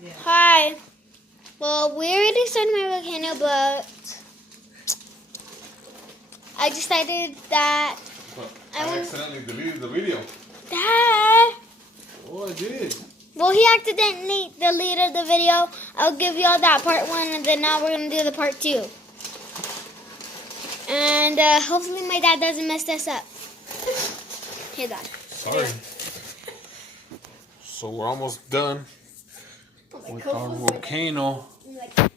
Yeah. Hi. Well, we already started my volcano, but I decided that I accidentally deleted the video. Dad. Oh, I did. Well, he accidentally deleted the video. I'll give y'all that part 1, and then now we're gonna do the part 2. And hopefully my dad doesn't mess this up. Hey, Dad. Sorry. So we're almost done with our volcano. Hopefully my dad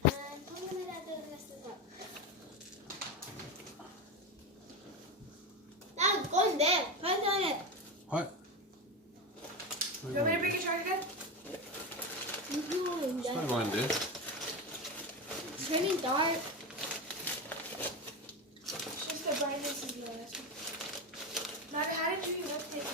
doesn't mess this up. Now go in there. Put it on it. What? You want me to bring your charger again? It's not going there. It's turning dark. It's just the brightness is low. Now, how did you rotate it?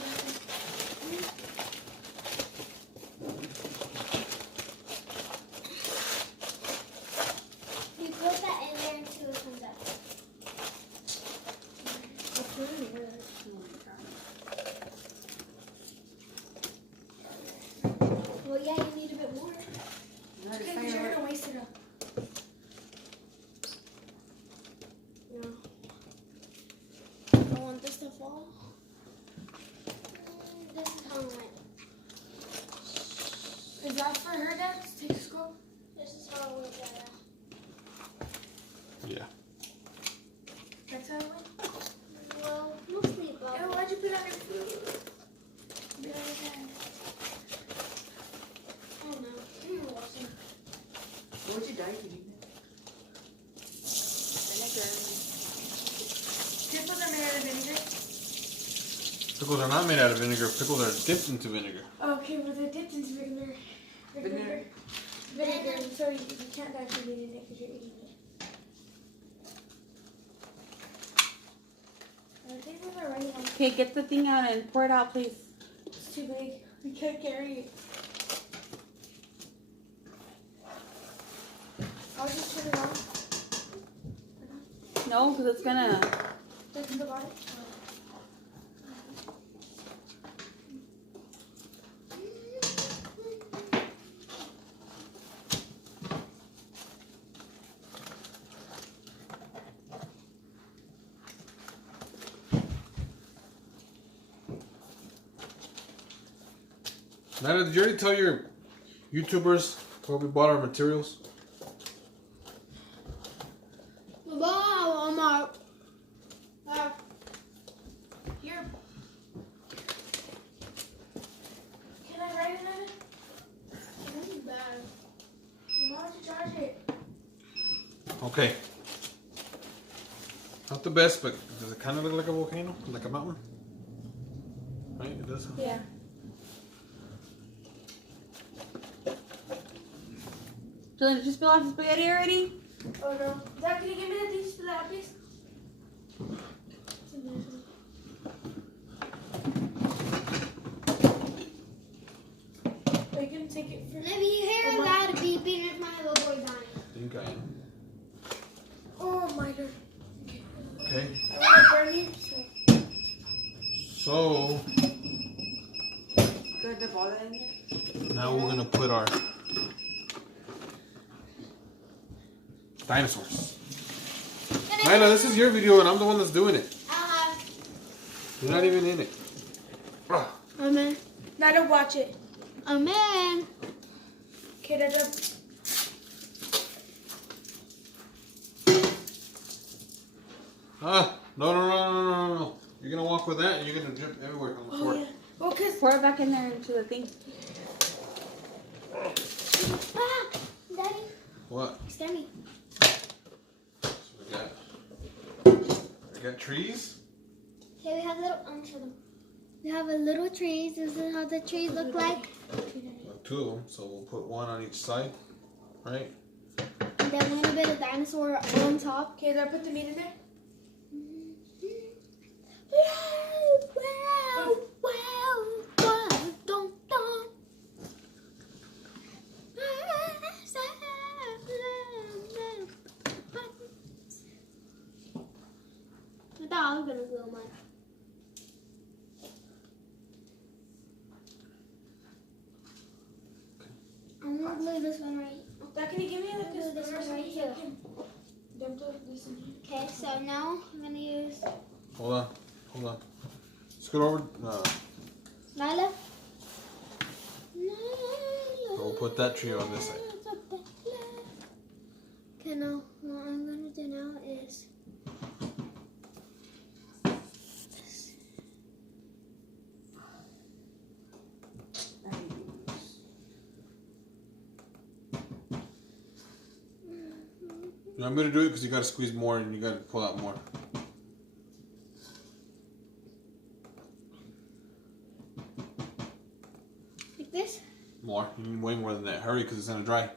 You put that in there until it comes out. Well, yeah, you need a bit more. Okay, because you're going to waste it up. No. I don't want this to fall. This is how it went. Is that for her, Dad, to take to school? This is how it went, Dada. Yeah. That's how it went? Well, mostly Oh, above. why'd you put on your food? Put it on your hand. I don't know. I'm watching. What would you die to? Vinegar. Pickles are made out of vinegar. Pickles are not made out of vinegar. Pickles are dipped into vinegar. Okay, well, they're dipped into vinegar. Vinegar. Vinegar. So you can't die from eating it because you're eating it. I think these are running out. Okay, get the thing out and pour it out, please. It's too big. We can't carry it. I'll just turn it on. No, because it's gonna. Doesn't the bottom? Nana, did you already tell your YouTubers where we bought our materials? Wow, I'm out. Here. Can I write it in it? This is bad. Why don't you charge it? Okay. Not the best, but does it kind of look like a volcano? Like a mountain? Right? It does. Yeah. Julian, did you spill out the spaghetti already? Oh no. Dad, can you give me the things for that, please? Are you gonna take it for Let me hear a loud beeping if my little boy dying. I think I am. Oh my god. Okay. I want to burn you, so. So Good to ball that in there. now we're gonna put our dinosaurs. Nyla, this is your video and I'm the one that's doing it. You're not even in it. Ah. Amen. Now to watch it. Amen. Okay, Dad. No. You're gonna walk with that and you're gonna drip everywhere on the floor. Oh yeah. Well, cause Pour it back in there into the thing. Ah, Daddy, What? scare me. So we got trees. Okay, we have little. Show them. We have a little trees. This is how the trees look like. Two of them, so we'll put one on each side, right? And then a little bit of dinosaur on top. okay, did I put the meat in there? I thought I was gonna go mine. I'm gonna I'll glue this one right. Dad, can you give me like Glue this this one or one right something? here. Dump this in here. Okay, so now I'm gonna use Hold on. Scoot over. Nyla. We'll put that tree on this side. Okay, now what I'm gonna do now is You want me to do it because you got to squeeze more and you got to pull out more. like this. More. You need way more than that. Hurry because it's gonna dry.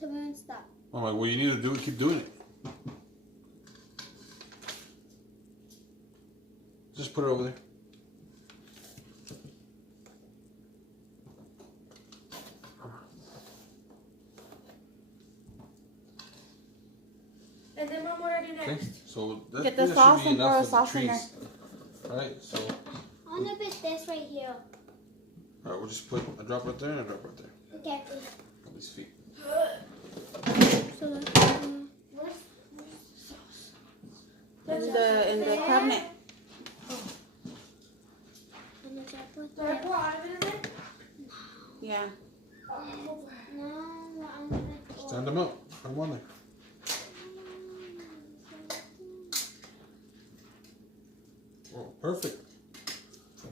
Come on, stop. I'm like, what you need to do is keep doing it. Just put it over there. And then Mom, what do I do Okay. next? So that, Get the that sauce should be and pour enough the of sauce the in trees. Alright, so I'm gonna put this right here. alright, we'll just put a drop right there and a drop right there. Okay. On these feet. So let's Where's the sauce? In the cabinet. Do I pour all of it in there? Yeah. Oh, No, I'm gonna Stand them up. Put them on there. Oh, perfect.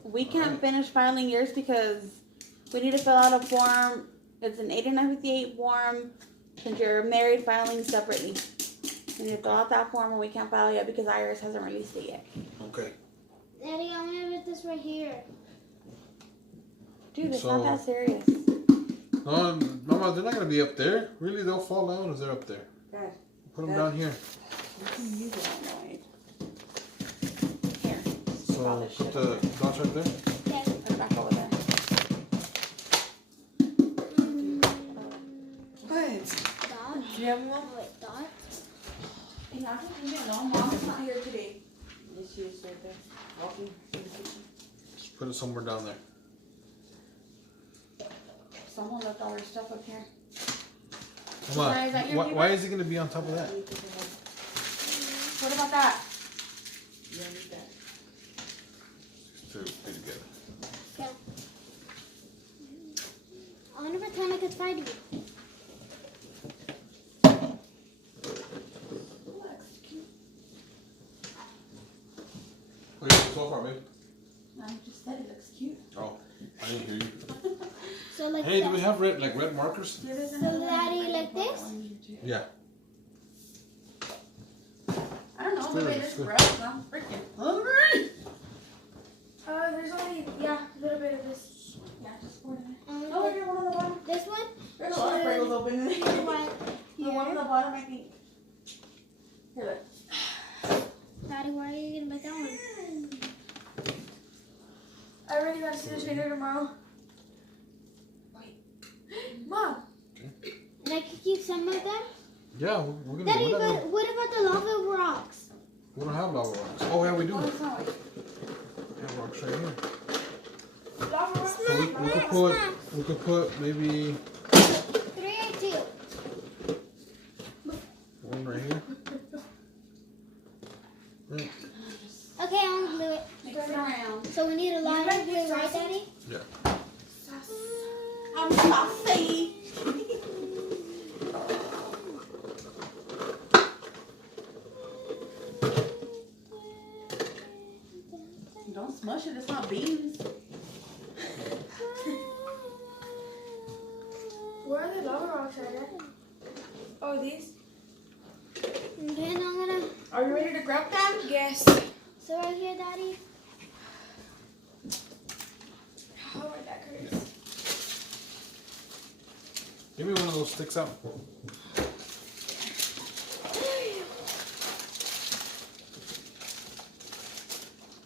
We can't finish filing yours because we need to fill out a form. It's an 8958 form. Since you're married, filing separately. We need to fill out that form and we can't file yet because IRS hasn't released it yet. Okay. Daddy, I'm gonna put this right here. Dude, it's So- not that serious. No, Mama, they're not gonna be up there. Really, they'll fall down as they're up there. Dad, Put them down here. you can use it annoyed. Here. So put the dots right there. Okay. Put it back over there. what? Dot. Do you have one? Wait, dot. No, Mom's not here today. Yes, she is right there. Walking in the kitchen. Just put it somewhere down there. Someone left all her stuff up here. Mama, Sorry, is that your why is it gonna be on top of that? What about that? Just to be together. Okay. I'm gonna pretend like it's fighting. What do you think so far, babe? I just said it looks cute. Oh, I didn't hear you. So like Hey, that. do we have red markers? There isn't So another Daddy, one. like this? Yeah. I don't know, Sure, maybe it's sure. gross. I'm freaking hungry. There's only, a little bit of this. Yeah, just pour it in Um, there. Oh, right here, one on the bottom. This one? There's a lot of Pringles open in there. The one The one on the bottom, I think. Here, look. Daddy, why are you gonna put that one? I already got to see the trainer tomorrow. Wait. Mom, And I could keep some of them? Yeah, we're gonna. Daddy, We're, not but gonna, what about the lava rocks? we don't have lava rocks. Oh yeah, we do. Oh, it's not. We have rocks right here. lava rocks. So we could put maybe 3 or 2? one right here. Yeah. Okay, I'm gonna glue it. Mix it around. So we need a lot of glue, right, Daddy? Yeah. I'm saucy. Don't smush it. It's not beans. Where are the lava rocks at? Oh, these? Okay, now I'm gonna. Are you ready to grab them? Yes. So right here, Daddy. Oh, my back hurts. Give me one of those sticks out.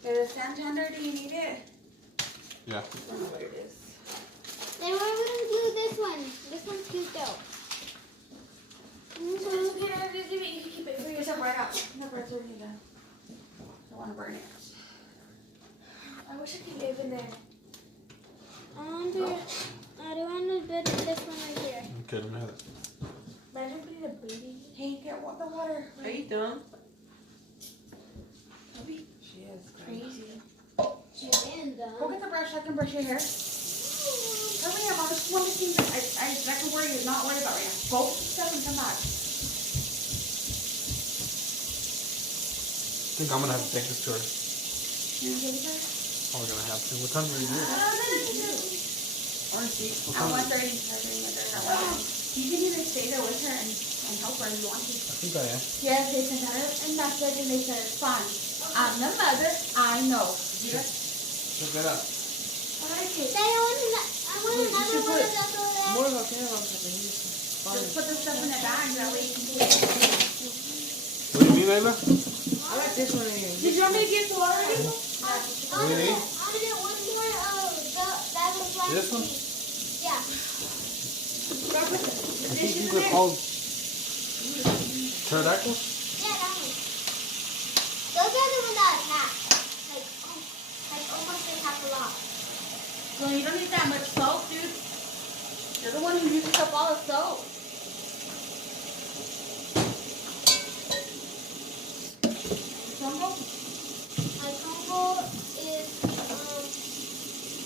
Is it Santander? Do you need it? Yeah. I don't know what it is. Then why wouldn't glue this one? This one's cute though. So it's okay, Dad, just leave it. You can keep it for It's yourself. up right out. Never it's already done. Don't want to burn it. I wish I could live in there. here. I don't want to put this one right here. Okay, let me have it. Imagine putting a baby. Hey, get what the water. Are you done? She is Crazy. She's in Go though. get the brush. I can brush your hair. Hurry up. I just want to see. I can worry. You're not worried about right now. Go stuff and come back. I think I'm gonna have to take this to her. You want to take it? Oh, we're gonna have to. What time are you here? Or she. What At time? 1:30. You can either stay there with her and help her if you want to. I think I am. Yes, they sent out a message and they said it's fine. I'm the mother. I know. Check that out. Then I want another one of those over there. More volcano something. Just put the stuff in the bag. That way you can do it. What do you mean, Ayla? I like this one in here. Did you want me to get the water? I want to get one more that was like This one? Yeah. I think these are called pterodactyls. Yeah, that one. Those are the ones that attack. Like almost attack a lot. Well, you don't need that much soap, dude. You're the one who uses up all the soap. Tongo? My combo is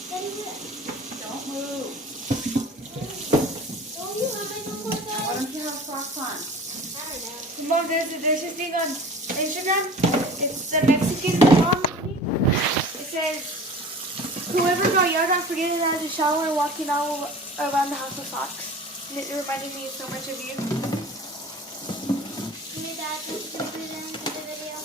what is it? Don't move. Don't you have my combo Why there? don't you have socks on? I don't know. Mom, there's this thing on Instagram. It's the Mexican mom thing. It says, whoever got yelled at for getting out of the shower and walking all around the house with socks. And it reminded me so much of you. Maybe that's just to put it into the video.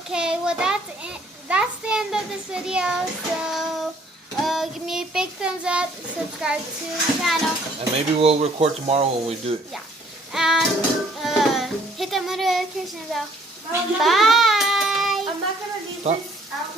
Okay, well that's it. That's the end of this video. So give me a big thumbs up, subscribe to the channel, And maybe we'll record tomorrow when we do it. and hit the notification bell. Mom, Bye. I'm not gonna leave Stop. this out.